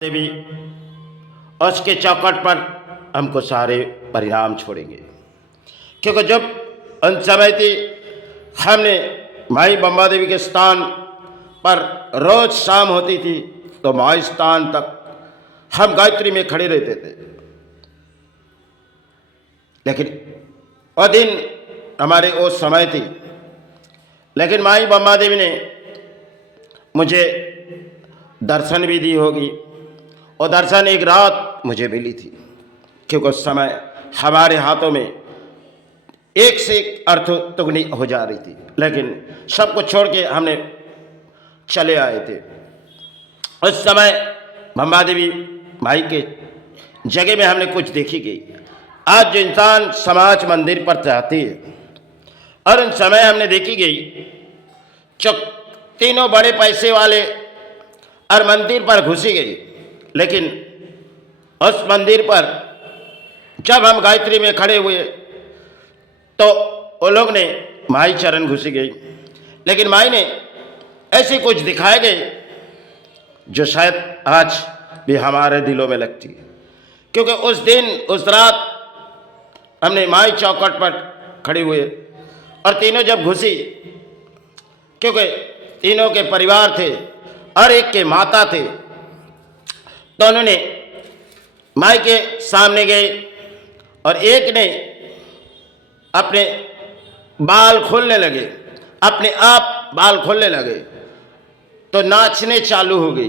देवी उसके चौखट पर हमको सारे परिणाम छोड़ेंगे, क्योंकि जब उन समय थी हमने माई बम्बा देवी के स्थान पर रोज शाम होती थी तो माई स्थान तक हम गायत्री में खड़े रहते थे। लेकिन वह दिन हमारे वो समय थी, लेकिन माई बम्बा देवी ने मुझे दर्शन भी दी होगी और दर्शन एक रात मुझे मिली थी, क्योंकि उस समय हमारे हाथों में एक से एक अर्थ तुगनी हो जा रही थी, लेकिन सब कुछ छोड़ के हमने चले आए थे। उस समय बम्बा देवी माई के जगह में हमने कुछ देखी गई। आज जो इंसान समाज मंदिर पर चाहती है और उन समय हमने देखी गई जो तीनों बड़े पैसे वाले और मंदिर पर घुसी गई, लेकिन उस मंदिर पर जब हम गायत्री में खड़े हुए तो वो लोग ने माई चरण घुसी गई, लेकिन माई ने ऐसी कुछ दिखाए गए जो शायद आज भी हमारे दिलों में लगती है। क्योंकि उस दिन उस रात हमने माई चौखट पर खड़े हुए और तीनों जब घुसी, क्योंकि तीनों के परिवार थे और एक के माता थे, तो उन्होंने माई के सामने गए और एक ने अपने बाल खोलने लगे, अपने आप बाल खोलने लगे तो नाचने चालू हो गई।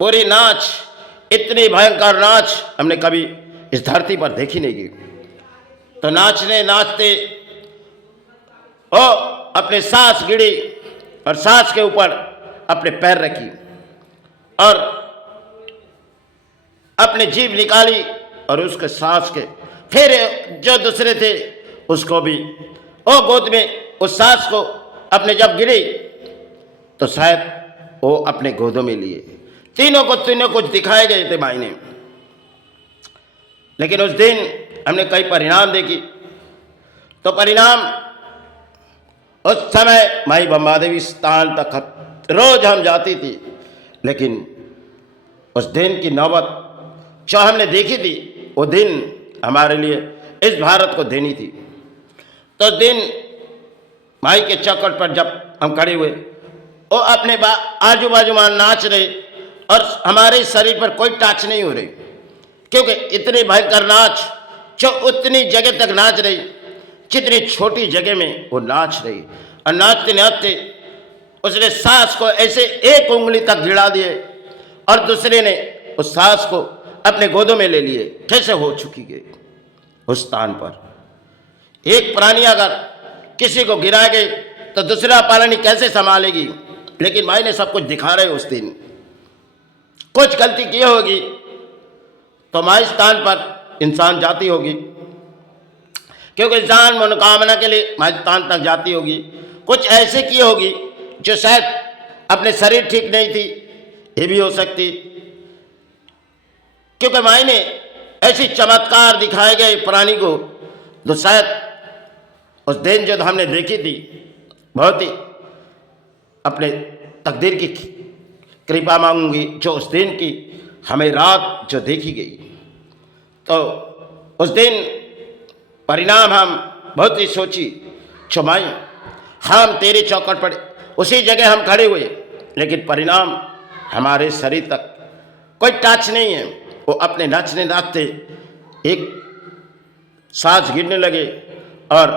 पूरी नाच, इतनी भयंकर नाच हमने कभी इस धरती पर देखी नहीं गई। तो नाचने नाचते ओ अपने सांस गिरी और सांस के ऊपर अपने पैर रखी और अपने जीभ निकाली और उसके सांस के फिर जो दूसरे थे उसको भी ओ गोद में उस सांस को अपने जब गिरी तो शायद वो अपने गोदों में लिए। तीनों कुछ दिखाए गए थे माई ने। लेकिन उस दिन हमने कई परिणाम देखी, तो परिणाम उस समय माई बम्बा देवी स्थान तक रोज हम जाती थी, लेकिन उस दिन की नौबत जो हमने देखी थी वो दिन हमारे लिए इस भारत को देनी थी। तो उस दिन माई के चौखट पर जब हम खड़े हुए वो अपने आजू बाजू में नाच रहे और हमारे शरीर पर कोई टच नहीं हो रही, क्योंकि इतनी भयंकर नाच जो उतनी जगह तक नाच रही जितनी छोटी जगह में वो नाच रही। और नाचते नाचते उसने सांस को ऐसे एक उंगली तक गिरा दिए और दूसरे ने उस सांस को अपने गोदों में ले लिए। कैसे हो चुकी गई उस स्थान पर। एक प्राणी अगर किसी को गिरा गई तो दूसरा प्राणी कैसे संभालेगी। लेकिन माई ने सब कुछ दिखा रहे उस दिन। कुछ गलती की होगी तो माई स्थान पर इंसान जाती होगी, क्योंकि इंसान मनोकामना के लिए माई स्थान तक जाती होगी। कुछ ऐसे की होगी जो शायद अपने शरीर ठीक नहीं थी, ये भी हो सकती, क्योंकि माई ने ऐसी चमत्कार दिखाए गए प्राणी को तो शायद उस दिन जो हमने देखी थी बहुत ही अपने तकदीर की कृपा मांगूंगी जो उस दिन की हमें रात जो देखी गई। तो उस दिन परिणाम हम बहुत ही सोची, जो माई हम तेरे चौखट पर उसी जगह हम खड़े हुए, लेकिन परिणाम हमारे शरीर तक कोई टच नहीं है। वो अपने नाचने नाचते एक सांस गिरने लगे और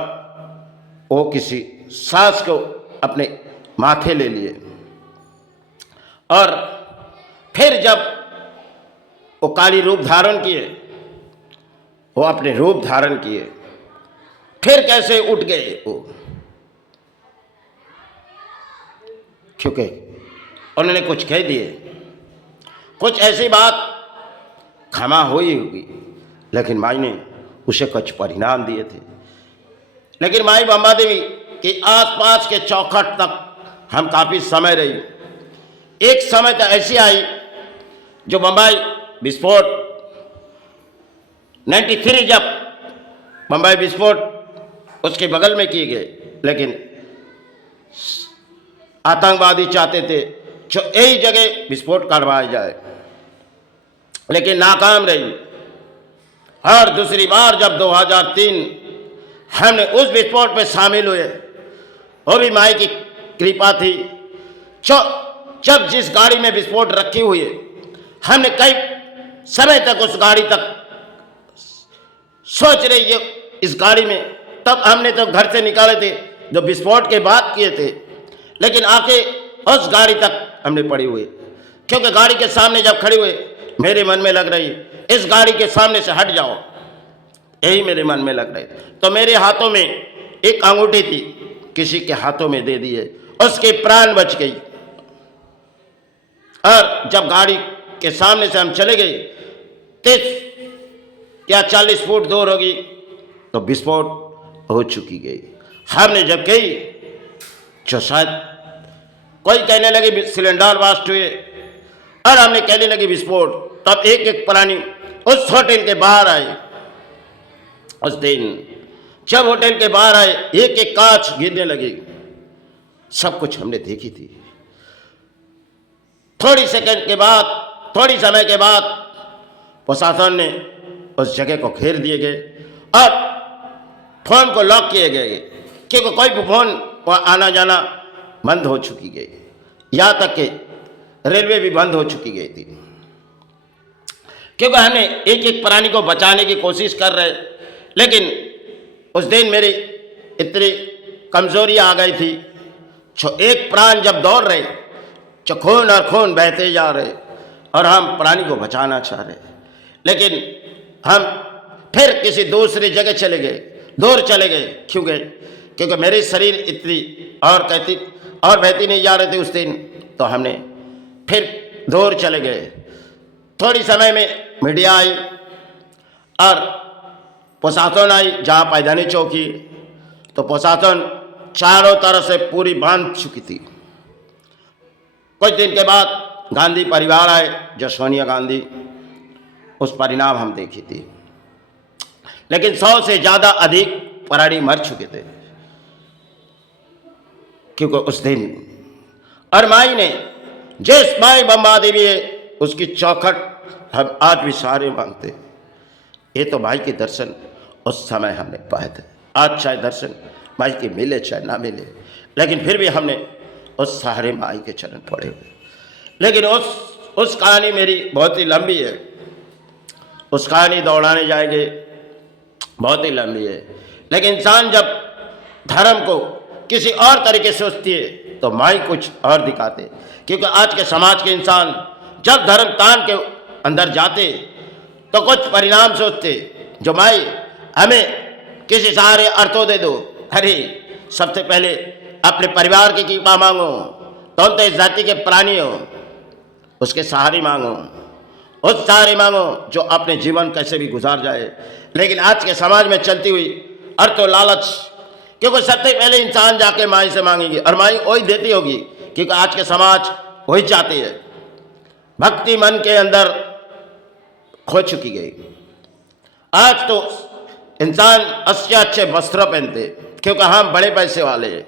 वो किसी सांस को अपने माथे ले लिए और फिर जब वो काली रूप धारण किए, वो अपने रूप धारण किए, फिर कैसे उठ गए वो, क्योंकि उन्होंने कुछ कह दिए, कुछ ऐसी बात क्षमा हुई होगी, लेकिन माई ने उसे कुछ परिणाम दिए थे। लेकिन माई बम्बा देवी के आसपास के चौखट तक हम काफ़ी समय रही। एक समय तो ऐसी आई जो बम्बई विस्फोट 93 जब बम्बई विस्फोट उसके बगल में किए गए, लेकिन आतंकवादी चाहते थे जो यही जगह विस्फोट करवाया जाए। लेकिन नाकाम रही। और दूसरी बार जब 2003 हमने उस विस्फोट में शामिल हुए, वो भी माई की कृपा थी। जब जिस गाड़ी में विस्फोट रखी हुई है, हमने कई समय तक उस गाड़ी तक सोच रही है इस गाड़ी में, तब हमने तो घर से निकाले थे जो विस्फोट के बाद किए थे, लेकिन आके उस गाड़ी तक हमने पड़ी हुई, क्योंकि गाड़ी के सामने जब खड़ी हुए मेरे मन में लग रही इस गाड़ी के सामने से हट जाओ, यही मेरे मन में लग रही। तो मेरे हाथों में एक अंगूठी थी, किसी के हाथों में दे दिए, उसके प्राण बच गई। और जब गाड़ी के सामने से हम चले गए 30 या 40 फुट दूर होगी तो विस्फोट हो चुकी गई। हमने जब कही जो शायद कोई कहने लगे सिलेंडर ब्लास्ट हुए और हमने कहने लगे विस्फोट, तब एक एक प्राणी उस होटल के बाहर आए। उस दिन जब होटल के बाहर आए एक एक कांच गिरने लगे, सब कुछ हमने देखी थी। थोड़ी समय के बाद प्रशासन ने उस जगह को घेर दिए गए और फोन को लॉक किए गए, क्योंकि कोई भी फोन वहाँ आना जाना बंद हो चुकी गई, यहाँ तक कि रेलवे भी बंद हो चुकी गई थी। क्योंकि हमने एक एक प्राणी को बचाने की कोशिश कर रहे, लेकिन उस दिन मेरी इतनी कमजोरी आ गई थी। जो एक प्राण जब दौड़ रहे, जो खून और खून बहते जा रहे और हम प्राणी को बचाना चाह रहे, लेकिन हम फिर किसी दूसरी जगह चले गए, दूर चले गए। क्यों गए? क्योंकि मेरी शरीर इतनी और बहती नहीं जा रहे थे उस दिन, तो हमने फिर दूर चले गए। थोड़ी समय में मीडिया आई और प्रशासन आई, जहाँ पैदानी चौकी, तो प्रशासन चारों तरफ से पूरी बांध चुकी थी। कुछ दिन के बाद गांधी परिवार आए, जो सोनिया गांधी, उस परिणाम हम देखी थी। लेकिन 100 से ज़्यादा अधिक प्राणी मर चुके थे, क्योंकि उस दिन और माई ने, जिस माई बम्बा देवी है, उसकी चौखट हम आज भी सारे मांगते। ये तो माई के दर्शन उस समय हमने पाए थे। आज चाहे दर्शन माई के मिले चाहे ना मिले, लेकिन फिर भी हमने उस सारे माई के चरण पड़े हुए। लेकिन उस कहानी मेरी बहुत ही लंबी है, उस कहानी दौड़ाने जाएंगे, बहुत ही लंबी है। लेकिन इंसान जब धर्म को किसी और तरीके से सोचती है तो माई कुछ और दिखाते, क्योंकि आज के समाज के इंसान जब धर्म तान के अंदर जाते तो कुछ परिणाम सोचते, जो माई हमें किसी सहारे अर्थों दे दो। अरे सबसे पहले अपने परिवार की कृपा मांगो, तुम तो इस जाति के प्राणी हो, उसके सहारे मांगो, उस सहारे मांगो जो अपने जीवन कैसे भी गुजार जाए। लेकिन आज के समाज में चलती हुई अर्थ और लालच, क्योंकि सबसे पहले इंसान जाके माई से मांगेगी और माई वही देती होगी, क्योंकि आज के समाज वही चाहती है। भक्ति मन के अंदर खो चुकी गई। आज तो इंसान अच्छे वस्त्र पहनते, क्योंकि हम बड़े पैसे वाले हैं,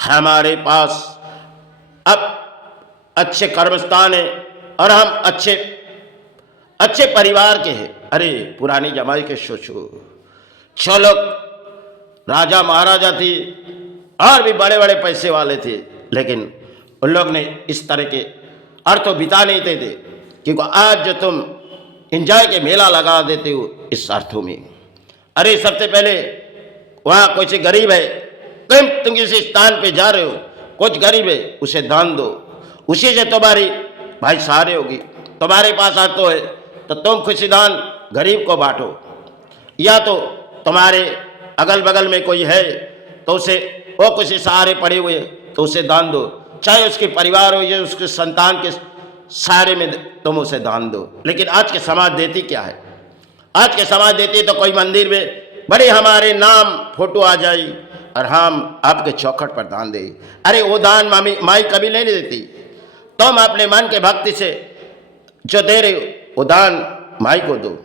हमारे पास अब अच्छे कर्मस्थान है और हम अच्छे परिवार के हैं। अरे पुरानी जमाने के सोचो, जो लोग राजा महाराजा थी और भी बड़े बड़े पैसे वाले थे, लेकिन उन लोग ने इस तरह के अर्थ बिता नहीं थे, क्योंकि आज जो तुम एंजॉय के मेला लगा देते हो इस अर्थों में। अरे सबसे पहले वहाँ कोई गरीब है, तुम किसी स्थान पे जा रहे हो, कुछ गरीब है, उसे दान दो, उसी से तुम्हारी भाई सहारे होगी। तुम्हारे पास आतो है तो तुम खुशी दान गरीब को बांटो, या तो तुम्हारे अगल बगल में कोई है तो उसे, वो कुछ सहारे पड़े हुए तो उसे दान दो, चाहे उसके परिवार हो या उसके संतान के सहारे में तुम उसे दान दो। लेकिन आज के समाज देती क्या है? आज के समाज देती तो कोई मंदिर में बड़े हमारे नाम फोटो आ जाए और हम आपके चौखट पर दान दे। अरे वो दान माई कभी नहीं देती, तुम अपने मन के भक्ति से जो दे रहे हो वो दान माई को दो।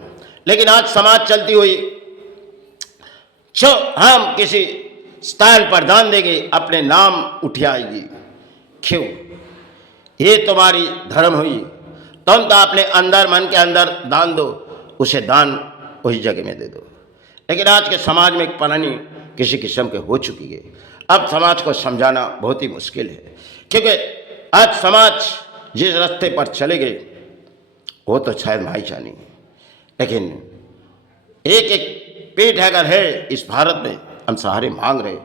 लेकिन आज समाज चलती हुई, जो हम किसी स्थान पर दान देंगे अपने नाम उठाएगी। क्यों? ये तुम्हारी धर्म हुई, तुम तो अपने अंदर, मन के अंदर दान दो, उसे दान वही जगह में दे दो। लेकिन आज के समाज में एक पलानी किसी किस्म के हो चुकी है। अब समाज को समझाना बहुत ही मुश्किल है, क्योंकि आज समाज जिस रास्ते पर चले गए वो तो शायद भाई जानी, लेकिन एक एक पेट अगर है इस भारत में, हम सहारे मांग रहे,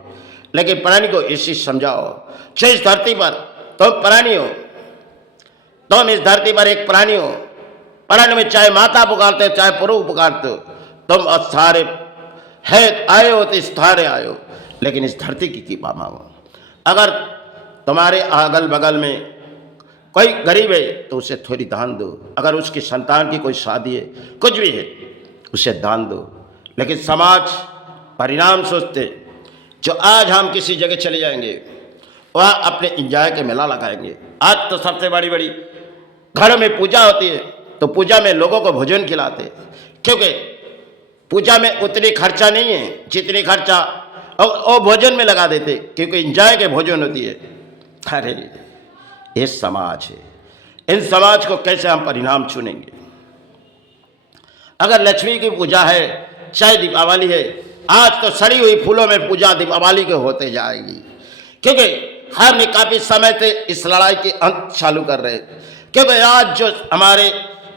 लेकिन प्राणी को इस चीज समझाओ, चाहे इस धरती पर तुम प्राणी हो, तुम इस धरती पर एक प्राणी हो। प्राणी में चाहे माता पुकारते हो चाहे पुरुष पुकारते हो, तुम सहारे है आए हो तो इस सहारे आए हो, लेकिन इस धरती की कृपा मांगो। अगर तुम्हारे अगल बगल में कोई गरीब है तो उसे थोड़ी दान दो, अगर उसकी संतान की कोई शादी है, कुछ भी है, उसे दान दो। लेकिन समाज परिणाम सोचते, जो आज हम किसी जगह चले जाएंगे वह अपने इंजॉय के मेला लगाएंगे। आज तो सबसे बड़ी बड़ी घरों में पूजा होती है तो पूजा में लोगों को भोजन खिलाते, क्योंकि पूजा में उतनी खर्चा नहीं है जितनी खर्चा और भोजन में लगा देते, क्योंकि इंजॉय के भोजन होती है। अरे ये समाज है, इन समाज को कैसे हम परिणाम चुनेंगे? अगर लक्ष्मी की पूजा है, चाहे दीपावली है, आज तो सड़ी हुई फूलों में पूजा दीपावली के होते जाएगी, क्योंकि हमने काफी समय से इस लड़ाई के अंत चालू कर रहे। क्योंकि आज जो हमारे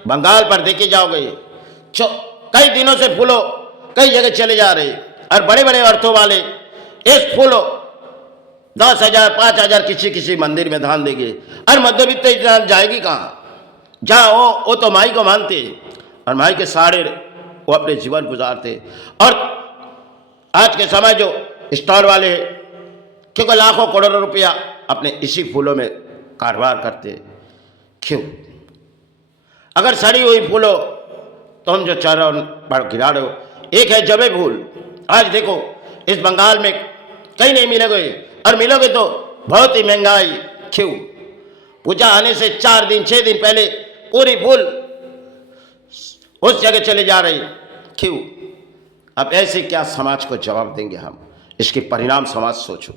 बंगाल पर देखे जाओगे, जो कई दिनों से फूलों कई जगह चले जा रहे, और बड़े बड़े अर्थों वाले इस फूलों 10,000 5,000 किसी किसी मंदिर में दान देंगे, और मध्यवित्त इंसान जाएगी कहाँ? जहाँ वो तो माई को मानते और माई के सहारे वो अपने जीवन गुजारते। और आज के समय जो स्टॉल वाले हैं, क्योंकि लाखों करोड़ों रुपया अपने इसी फूलों में कारोबार करते, क्यों? अगर सड़ी हुई फूलों तो हम जो चारों पर गिरा रहे हो, एक है जबे फूल। आज देखो इस बंगाल में कहीं नहीं मिलोगे, और मिलोगे तो बहुत ही महंगाई। क्यों? पूजा आने से 4 दिन 6 दिन पहले पूरी फूल उस जगह चले जा रही, क्यों? अब ऐसे क्या समाज को जवाब देंगे हम? इसके परिणाम समाज सोचो।